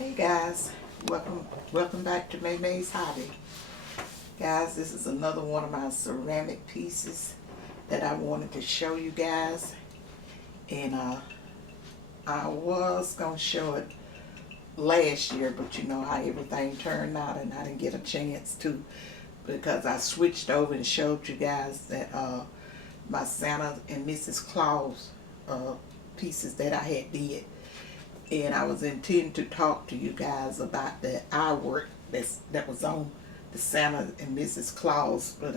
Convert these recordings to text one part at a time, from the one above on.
Hey guys, welcome back to Mae Mae's Hobby. Guys, this is another one of my ceramic pieces that I wanted to show you guys. And I was going to show it last year, but you know how everything turned out and I didn't get a chance to, because I switched over and showed you guys that my Santa and Mrs. Claus pieces that I had did. And I was intending to talk to you guys about the artwork that was on the Santa and Mrs. Claus, but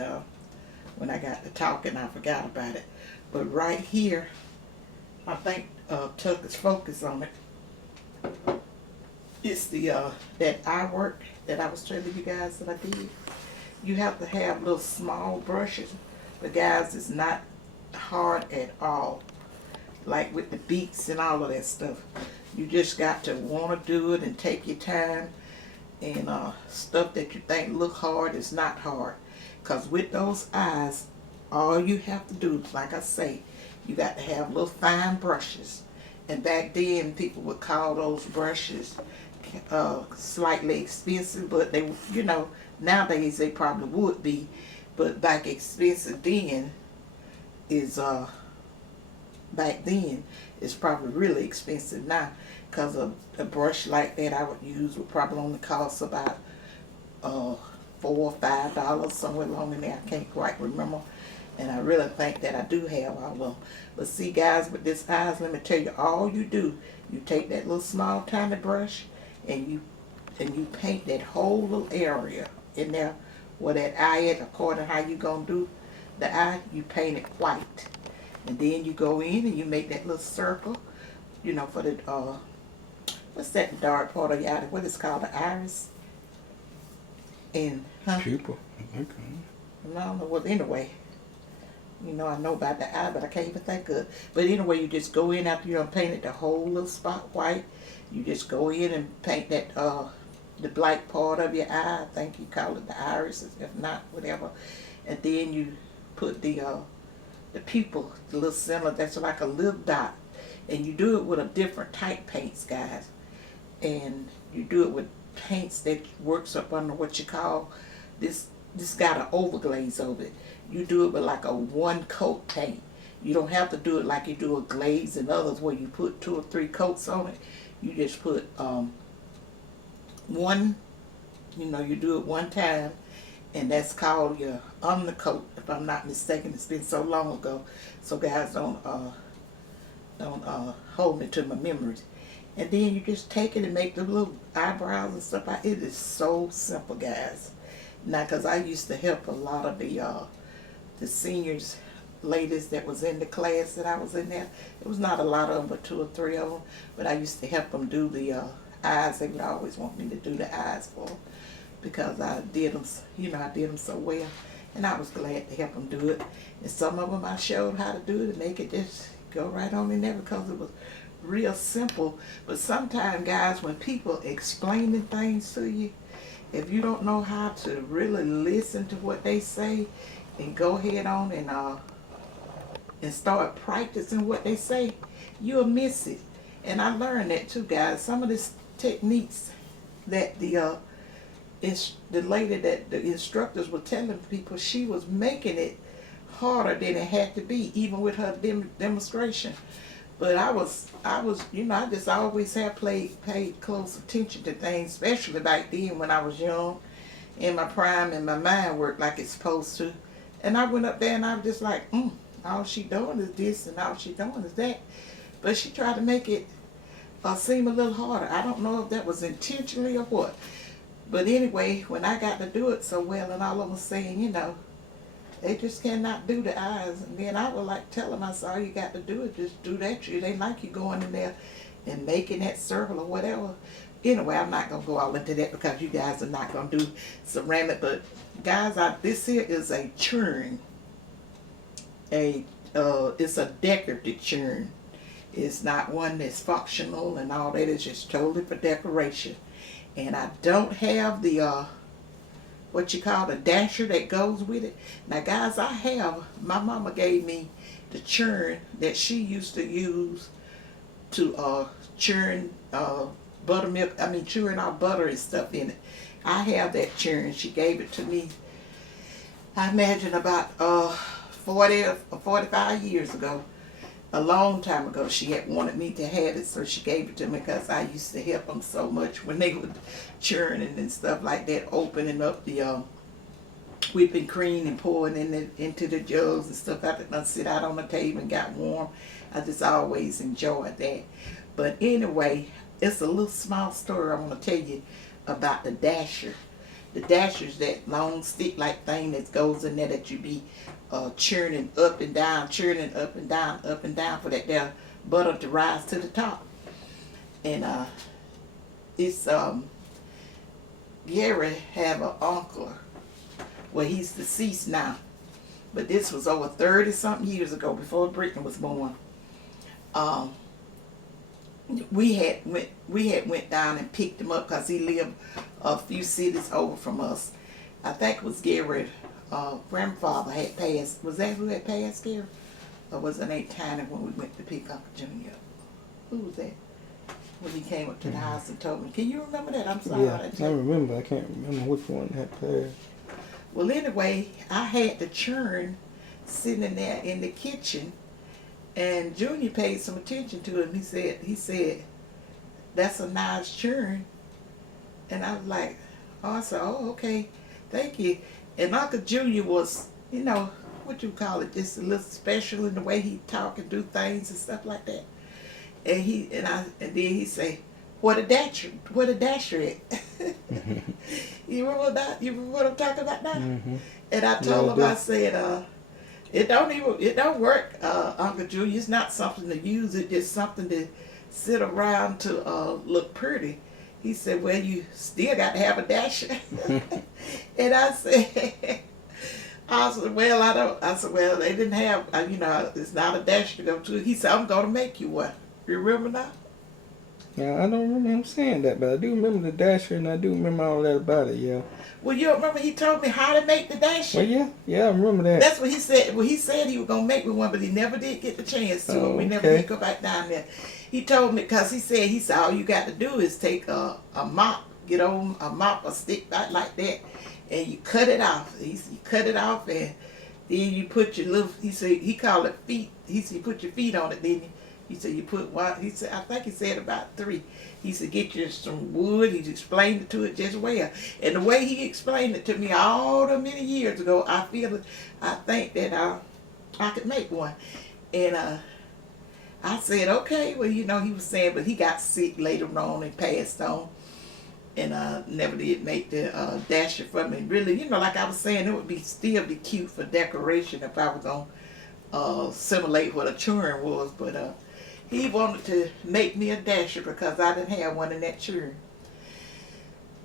when I got to talking, I forgot about it. But right here, I think Tuck is focused on it. It's the that artwork that I was telling you guys that I did. You have to have little small brushes, but guys, it's not hard at all. Like with the beaks and all of that stuff. You just got to want to do it and take your time. And stuff that you think look hard is not hard. Because with those eyes, all you have to do, like I say, you got to have little fine brushes. And back then, people would call those brushes slightly expensive. But they, you know, nowadays they probably would be. But back expensive then is, back then, it's probably really expensive now, because a brush like that I would use would probably only cost about $4 or $5, somewhere along in there. I can't quite remember, and I really think that I do have all of them. But see guys, with this eyes, let me tell you, all you do, you take that little small tiny brush and you paint that whole little area in there where that eye is. According to how you gonna do the eye, you paint it white. And then you go in and you make that little circle, you know, for the, what's that dark part of your eye? What is called, the iris? And, Pupil. Okay. I don't know what, anyway. You know, I know about the eye, but I can't even think of it. But anyway, you just go in after you done painted the whole little spot white. You just go in and paint that, the black part of your eye. I think you call it the iris, if not, whatever. And then you put the pupil, the little center, that's like a little dot. And you do it with a different type paints, guys. And you do it with paints that works up under what you call, this got an overglaze over it. You do it with like a one coat paint. You don't have to do it like you do a glaze and others where you put 2 or 3 coats on it. You just put one, you know, you do it one time. And that's called your undercoat, if I'm not mistaken. It's been so long ago, so guys don't hold me to my memories. And then you just take it and make the little eyebrows and stuff. It is so simple, guys. Now, cause I used to help a lot of the seniors, ladies that was in the class that I was in there. It was not a lot of them, but 2 or 3 of them. But I used to help them do the eyes. They would always want me to do the eyes for them, because I did them, you know, I did them so well, and I was glad to help them do it. And some of them I showed how to do it and make it just go right on in there, because it was real simple. But sometimes, guys, when people explaining things to you, if you don't know how to really listen to what they say and go ahead on and start practicing what they say, you'll miss it. And I learned that too, guys. Some of these techniques that the lady that the instructors were telling people, she was making it harder than it had to be, even with her demonstration. But I was, you know, I just always have paid close attention to things, especially back then when I was young, in my prime, and my mind worked like it's supposed to. And I went up there and I was just like, all she doing is this and all she doing is that. But she tried to make it seem a little harder. I don't know if that was intentionally or what. But anyway, when I got to do it so well, and all of them saying, you know, they just cannot do the eyes. And then I would like tell them, I said, all you got to do is just do that. You ain't like you going in there and making that circle or whatever. Anyway, I'm not going to go all into that, because you guys are not going to do ceramic. But guys, this here is a churn. It's a decorative churn. It's not one that's functional and all that. It's just totally for decoration. And I don't have the what you call the dasher that goes with it. Now guys, my mama gave me the churn that she used to use to churn buttermilk, chewing our butter and stuff in it. I have that churn. She gave it to me, I imagine about 40 or 45 years ago. A long time ago, she had wanted me to have it, so she gave it to me because I used to help them so much when they were churning and stuff like that, opening up the whipping cream and pouring into the jugs and stuff. I sit out on the table and got warm. I just always enjoyed that. But anyway, it's a little small story I want to tell you about the dasher. The dasher is that long stick-like thing that goes in there that you be churning up and down for that there butter to rise to the top. And it's Gary have an uncle. Well, he's deceased now, but this was over 30-something years ago, before Brittany was born. We had went down and picked him up because he lived a few cities over from us. I think it was Gary's grandfather had passed. Was that who had passed, Gary? Or was it Aunt Tiny when we went to pick Uncle Junior up? Who was that? When he came up to the house and told me. Can you remember that? I'm sorry. Yeah, I remember. I can't remember which one had passed. Well, anyway, I had the churn sitting in there in the kitchen, and Junior paid some attention to it. He said, "That's a nice churn." And I was like, "Oh," I said, "Oh, okay, thank you." And Uncle Junior was, what you call it, just a little special in the way he talk and do things and stuff like that. And then he say, "What a dasher at?" You remember that? You remember what I'm talking about now? Mm-hmm. And I told him, I said, it don't work, Uncle Junior. It's not something to use. It's just something to sit around to look pretty. He said, "Well, you still got to have a dasher." And I said, well, they didn't have, it's not a dasher to go to. He said, "I'm going to make you one." You remember now? Yeah, I don't remember him saying that, but I do remember the dasher, and I do remember all that about it, yeah. Well, you remember he told me how to make the dasher? Well, yeah, I remember that. That's what he said. Well, he said he was going to make me one, but he never did get the chance to. We never did go back down there. He told me, because he said, all you got to do is take a mop, get on a mop, a stick like that, and you cut it off. You cut it off, and then you put your little, he said, he called it feet. He said, you put your feet on it, then he said, you put one, he said, I think he said about 3. He said, get you some wood. He explained it to it just well. And the way he explained it to me all the many years ago, I think that I could make one. And I said, okay, well, he was saying, but he got sick later on and passed on. And never did make the dasher for me. Really, like I was saying, it would still be cute for decoration if I was going to simulate what a churn was. But he wanted to make me a dasher because I didn't have one in that churn.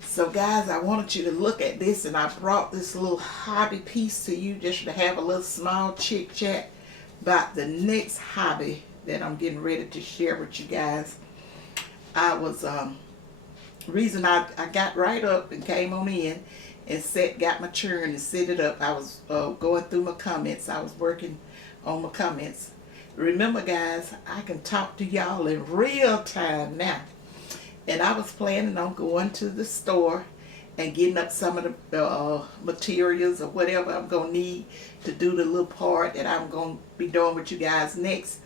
So guys, I wanted you to look at this, and I brought this little hobby piece to you just to have a little small chit chat about the next hobby that I'm getting ready to share with you guys. I was reason I got right up and came on in and got my churn and set it up. I was going through my comments. I was working on my comments. Remember, guys, I can talk to y'all in real time now. And I was planning on going to the store and getting up some of the materials or whatever I'm going to need to do the little part that I'm going to be doing with you guys next.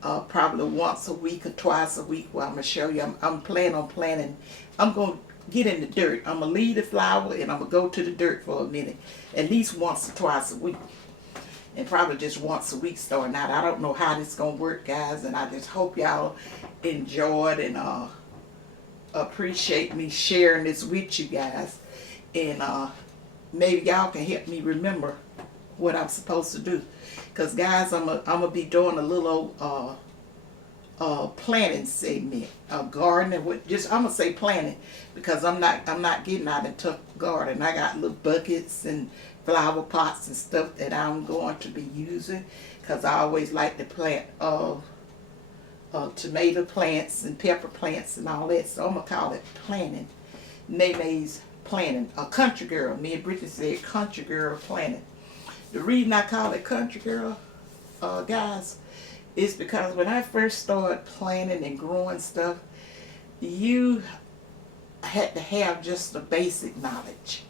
Probably once a week or twice a week, where I'm going to show you. I'm planning on planning. I'm going to get in the dirt. I'm going to leave the flower and I'm going to go to the dirt for a minute. At least once or twice a week. And probably just once a week starting out. I don't know how this is going to work, guys. And I just hope y'all enjoyed and appreciate me sharing this with you guys. And maybe y'all can help me remember what I'm supposed to do. Because, guys, I'm going to be doing a little planting segment. Gardening. I'm going to say planting. Because I'm not getting out into garden. I got little buckets and flower pots and stuff that I'm going to be using, because I always like to plant tomato plants and pepper plants and all that. So I'm going to call it planting. Mae Mae's planting. A country girl. Me and Brittany said country girl planting. The reason I call it country girl, guys, is because when I first started planting and growing stuff, you had to have just the basic knowledge.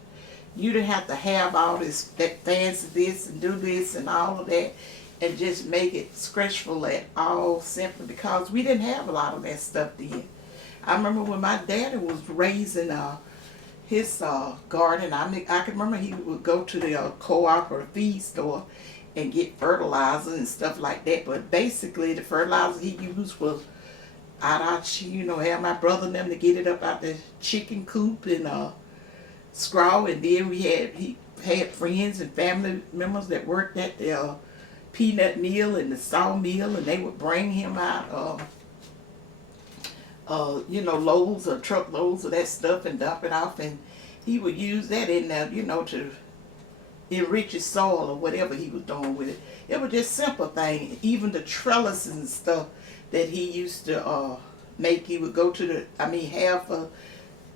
You didn't have to have all this, that fancy this and do this and all of that and just make it stressful at all, simply because we didn't have a lot of that stuff then. I remember when my daddy was raising his garden, I can remember he would go to the co-op or feed store and get fertilizer and stuff like that. But basically the fertilizer he used was have my brother and them to get it up out the chicken coop and scrawl. And then he had friends and family members that worked at the peanut mill and the sawmill, and they would bring him out loads or truckloads of that stuff and dump it off, and he would use that in there, to enrich his soil or whatever he was doing with it. It was just simple things. Even the trellises and stuff that he used to make, he would go to have a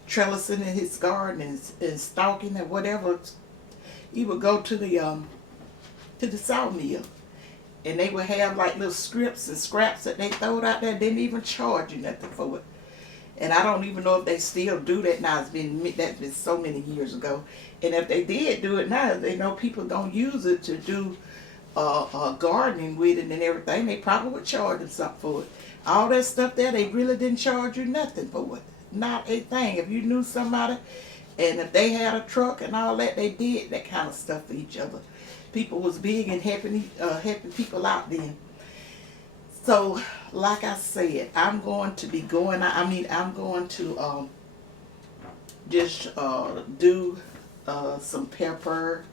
trellising in his garden and stalking and whatever. He would go to the sawmill, and they would have like little strips and scraps that they throwed out there. Didn't even charge you nothing for it. And I don't even know if they still do that now. That's been so many years ago. And if they did do it now, they know people don't use it to do gardening with it and everything. They probably would charge them something for it. All that stuff there, they really didn't charge you nothing for it. Not a thing. If you knew somebody, and if they had a truck and all that, they did that kind of stuff for each other. People was big and helping people out then. So, like I said, I'm going to be going. I'm going to just do some pepper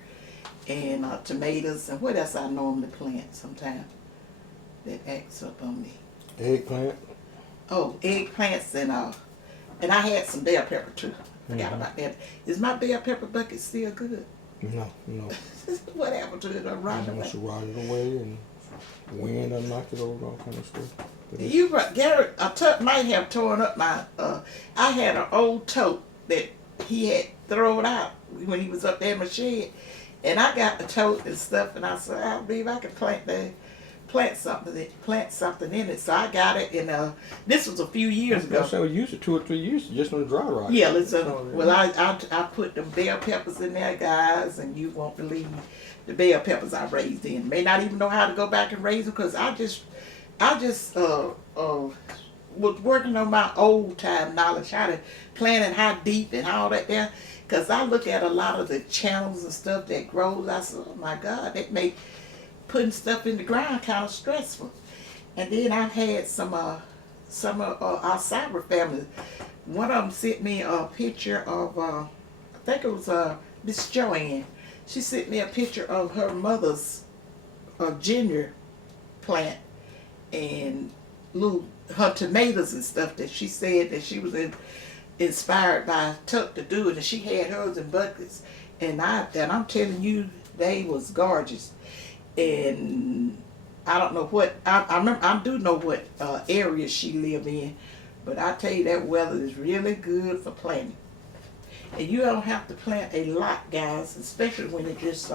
and tomatoes and what else I normally plant sometimes that acts up on me. Eggplant. Oh, eggplants and I had some bell pepper too. Forgot about that. Is my bell pepper bucket still good? No. What happened to it? Rotted away. It rotted away and wind knocked it over, all kind of stuff. Garrett, might have torn up my. I had an old tote that he had thrown out when he was up there in my shed, and I got the tote and stuff, and I said, I believe I could plant something in it. So I got it, and this was a few years ago. So we used it 2 or 3 years just on the dry rot. Yeah, I put the bell peppers in there, guys, and you won't believe the bell peppers I raised in. May not even know how to go back and raise them because I just was working on my old time knowledge, how to plant and how deep and all that there. Because I look at a lot of the channels and stuff that grows. I said, oh my God, that make putting stuff in the ground kind of stressful. And then I've had some of our cyber family. One of them sent me a picture of I think it was Miss Joanne. She sent me a picture of her mother's ginger plant and her tomatoes and stuff that she said that she was inspired by Tuck to do it, and she had hers in buckets. And I'm telling you, they was gorgeous. And I don't know what I remember. I do know what area she lived in, but I tell you that weather is really good for planting. And you don't have to plant a lot, guys, especially when it just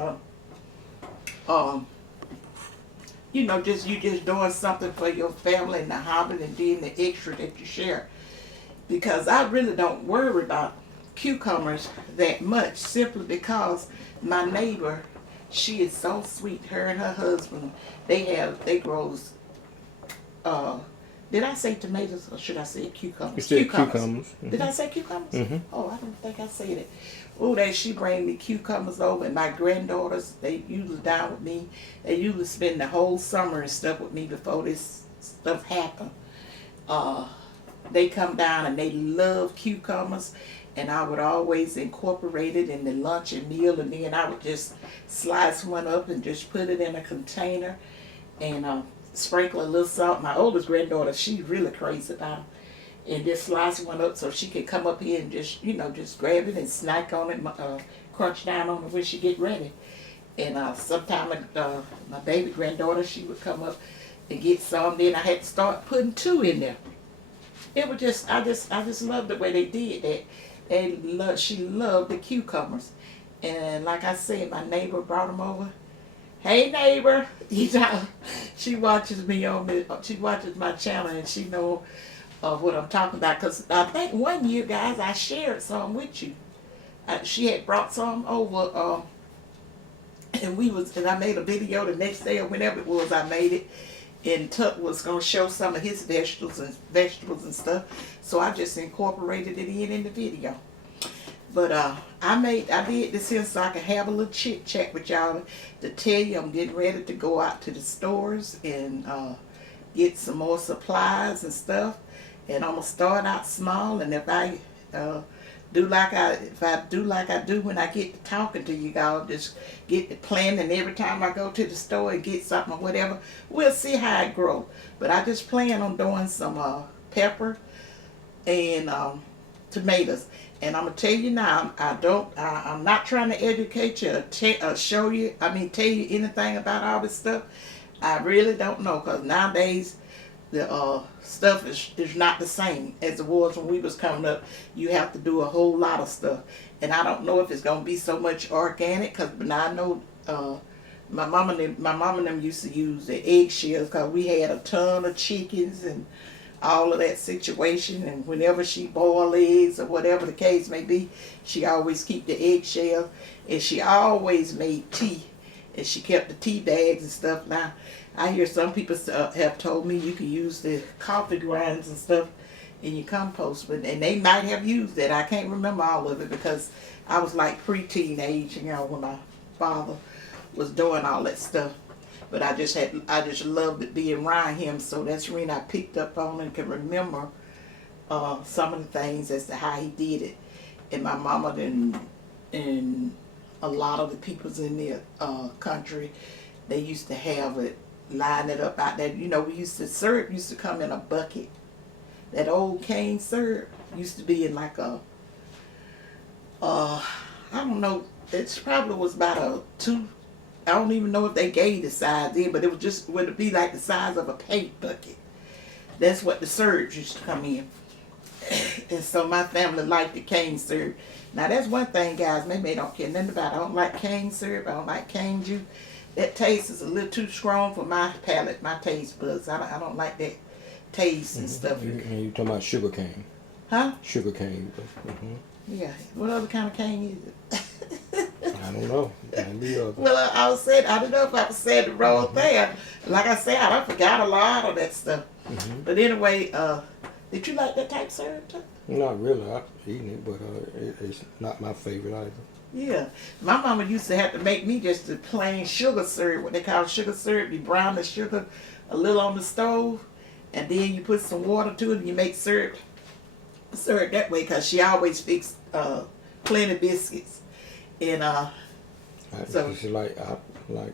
you just doing something for your family and the hobby, and then the extra that you share. Because I really don't worry about cucumbers that much, simply because my neighbor, she is so sweet. Her and her husband, they grows. Did I say tomatoes or should I say cucumbers? You said cucumbers. Mm-hmm. Did I say cucumbers? Mm-hmm. Oh, I don't think I said it. Oh, she bring me cucumbers over, and my granddaughters, they usually down with me. They usually spend the whole summer and stuff with me before this stuff happen. They come down and they love cucumbers, and I would always incorporate it in the lunch and meal, and then I would just slice one up and just put it in a container and sprinkle a little salt. My oldest granddaughter, she's really crazy about them. And just slice one up so she can come up here and just grab it and snack on it, crunch down on it when she get ready. And sometimes my baby granddaughter, she would come up and get some. Then I had to start putting 2 in there. It was just, I just loved the way they did that. She loved the cucumbers. And like I said, my neighbor brought them over. Hey neighbor, she watches me she watches my channel, and she know of what I'm talking about. Because I think one year, guys, I shared some with you. She had brought some over, and I made a video the next day or whenever it was I made it. And Tuck was gonna show some of his vegetables and stuff. So I just incorporated it in the video. But I did this here so I could have a little chit chat with y'all to tell you I'm getting ready to go out to the stores and get some more supplies and stuff. And I'm gonna start out small, and if I do like I do when I get to talking to you guys, just get the planning every time I go to the store and get something or whatever. We'll see how it grows. But I just plan on doing some pepper and tomatoes. And I'm gonna tell you now, I'm not trying to educate you or tell you anything about all this stuff. I really don't know, because nowadays the stuff is not the same as it was when we was coming up. You have to do a whole lot of stuff, and I don't know if it's gonna be so much organic. Because I know my mom and them used to use the eggshells, because we had a ton of chickens and all of that situation. And whenever she boiled eggs or whatever the case may be, she always keep the eggshell, and she always made tea, and she kept the tea bags and stuff. Now I hear some people have told me you can use the coffee grinds and stuff in your compost, and they might have used it. I can't remember all of it, because I was like pre-teen age, when my father was doing all that stuff. But I just loved it being around him, so that's when I picked up on and can remember some of the things as to how he did it. And my mama and a lot of the peoples in the country, they used to have it, line it up out there. Syrup used to come in a bucket. That old cane syrup used to be in like a, I don't know, it probably was about a 2, I don't even know if they gave the size then, but would be like the size of a paint bucket. That's what the syrup used to come in. And so my family liked the cane syrup. Now that's one thing, guys, maybe don't care nothing about. I don't like cane syrup, I don't like cane juice. That taste is a little too strong for my palate, my taste buds. I don't like that taste and stuff. And you talking about sugar cane? Huh? Sugar cane. Yeah. What other kind of cane is it? I don't know. Well, I don't know if I was saying the wrong thing. Like I said, I forgot a lot of that stuff. But anyway, did you like that type of syrup too? Not really. I've eaten it, but it's not my favorite either. Yeah. My mama used to have to make me just the plain sugar syrup, what they call sugar syrup. You brown the sugar a little on the stove, and then you put some water to it, and you make syrup that way, because she always fixed plenty biscuits. And so it's like I like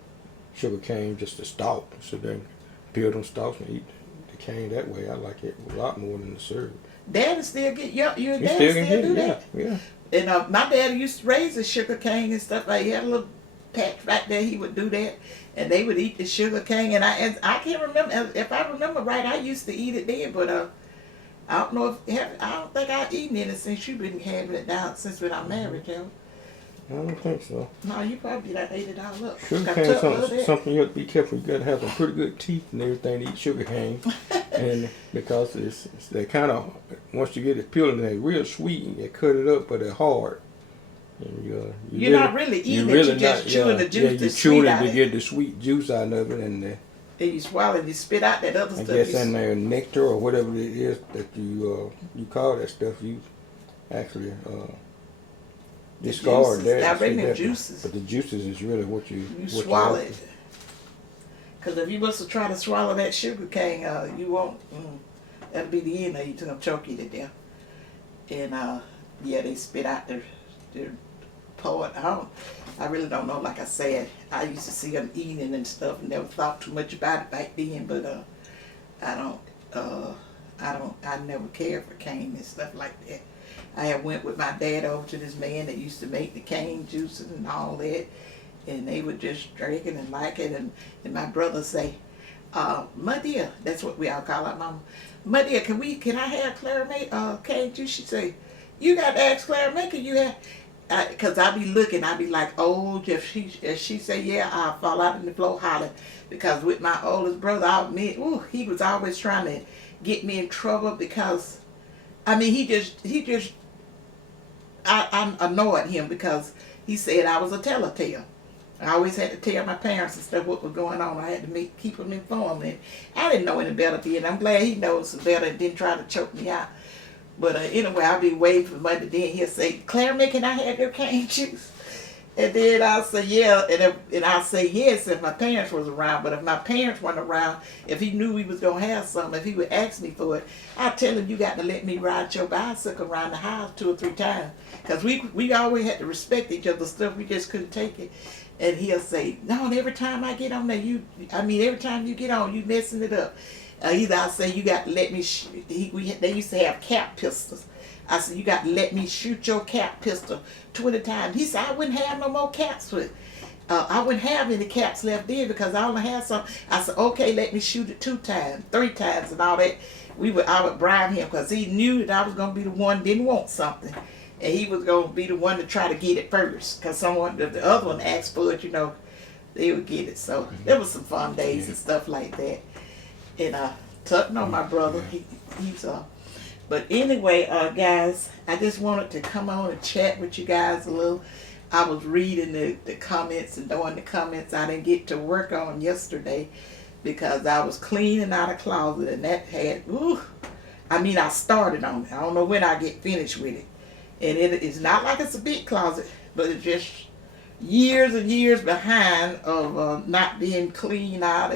sugar cane, just the stalk. So then peel them stalks and eat the cane that way. I like it a lot more than the syrup. Daddy still get your You daddy still still do that. Yeah. And my daddy used to raise the sugar cane and stuff. Like, he had a little patch right there. He would do that, and they would eat the sugar cane. And I can't remember, if I remember right, I used to eat it then. But I don't know I don't think I've eaten it since you've been having it down since when I married you. I don't think so. No, you probably done ate it all up. Sugar cane is something you have to be careful. You got to have some pretty good teeth and everything to eat sugar cane. And because they kind of, once you get it peeling, they're real sweet, and you cut it up, but they're hard. And you're not really eating it, you're just chewing the juice. Yeah, you're chewing it to get the sweet juice out of it. And you swallow it, you spit out that other stuff. I guess in there nectar or whatever it is that you call that stuff, you actually discard that. The juices. But the juices is really what you swallow it. Because if you was to try to swallow that sugar cane, you won't. That'll be the end of you. It's gonna choke you to death. And they spit out their part. I really don't know. Like I said, I used to see them eating and stuff, and never thought too much about it back then. But I never cared for cane and stuff like that. I had went with my dad over to this man that used to make the cane juices and all that, and they would just drink it and like it. And my brother say, "My dear," that's what we all call our mama. "My dear, can I have Clara make cane juice?" She say, "You got to ask Clara make it. You have." Because I be looking, I be like, "Oh, if she say yeah, I'll fall out on the floor hollering." Because with my oldest brother, he was always trying to get me in trouble because, I mean, I annoyed him because he said I was a telltale. I always had to tell my parents and stuff what was going on. I had to keep them informed, and I didn't know any better then. I'm glad he knows better and didn't try to choke me out. But anyway, I'll be waiting for Monday. Then he'll say, "Claire, May, can I have your cane juice?" And then I'll say, "Yeah," and I'll say yes if my parents was around. But if my parents weren't around, if he knew we was gonna have something, if he would ask me for it, I'd tell him, "You got to let me ride your bicycle around the house 2 or 3 times," because we always had to respect each other's stuff. We just couldn't take it. And he'll say, "No, and every time I get on there, every time you get on, you messing it up." Either I say, "You got to let me," they used to have cap pistols. I said, "You got to let me shoot your cap pistol 20 times. He said, "I wouldn't have no more caps with. I wouldn't have any caps left there because I only had some." I said, "Okay, let me shoot it 2 times, 3 times, and all that." I would bribe him because he knew that I was going to be the one didn't want something. And he was going to be the one to try to get it first. Because the other one asked for it, they would get it. So there was some fun days and stuff like that. And Tuck, no, my brother, he's but anyway, guys, I just wanted to come on and chat with you guys a little. I was reading the comments and doing the comments I didn't get to work on yesterday because I was cleaning out a closet, and that had, I started on it. I don't know when I get finished with it. And it's not like it's a big closet, but it's just years and years behind of not being cleaned out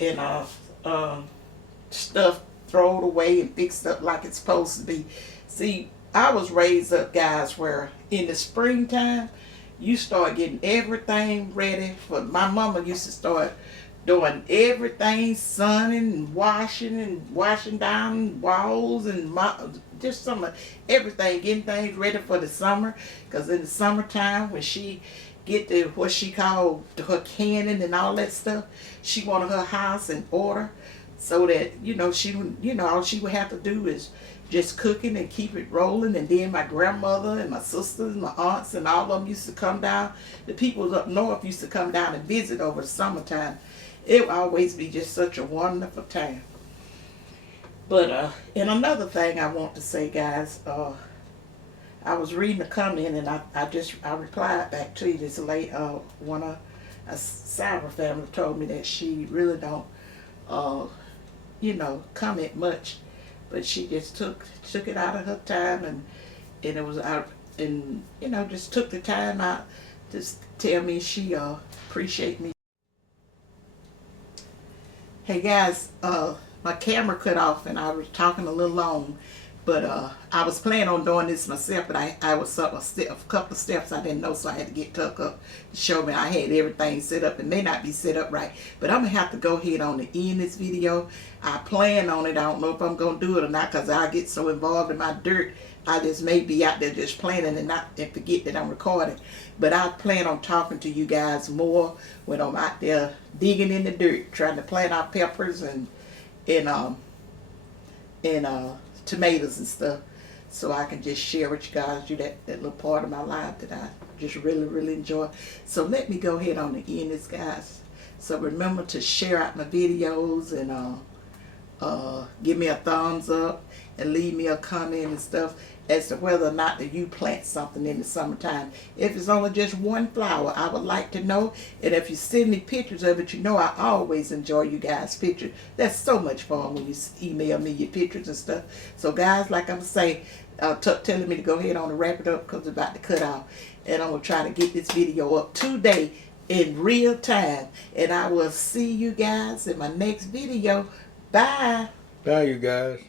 and stuff thrown away and fixed up like it's supposed to be. See, I was raised up, guys, where in the springtime, you start getting everything ready for. My mama used to start doing everything, sunning and washing down walls and just some of everything, getting things ready for the summer. Because in the summertime, when she get to what she called her canning and all that stuff, she wanted her house in order so that all she would have to do is just cooking and keep it rolling. And then my grandmother and my sisters and my aunts and all of them used to come down. The people up north used to come down and visit over the summertime. It would always be just such a wonderful time. But and another thing I want to say, guys, I was reading a comment and I replied back to you this late. One of a Sarah family told me that she really don't comment much, but she just took it out of her time and it was out and just took the time out to tell me she appreciate me. Hey guys, my camera cut off and I was talking a little long, but I was planning on doing this myself, but I was up a couple of steps I didn't know, so I had to get Tuck up to show me I had everything set up. It may not be set up right, but I'm going to have to go ahead on the end this video. I plan on it. I don't know if I'm going to do it or not because I get so involved in my dirt. I just may be out there just planning and forget that I'm recording. But I plan on talking to you guys more when I'm out there digging in the dirt, trying to plant our peppers and tomatoes and stuff, so I can just share with you guys that little part of my life that I just really, really enjoy. So let me go ahead on the end this, guys. So remember to share out my videos and give me a thumbs up and leave me a comment and stuff as to whether or not that you plant something in the summertime. If it's only just one flower, I would like to know. And if you send me pictures of it, I always enjoy you guys' pictures. That's so much fun when you email me your pictures and stuff. So guys, like I'm saying, telling me to go ahead on and wrap it up because it's about to cut off. And I'm going to try to get this video up today in real time. And I will see you guys in my next video. Bye. Bye, you guys.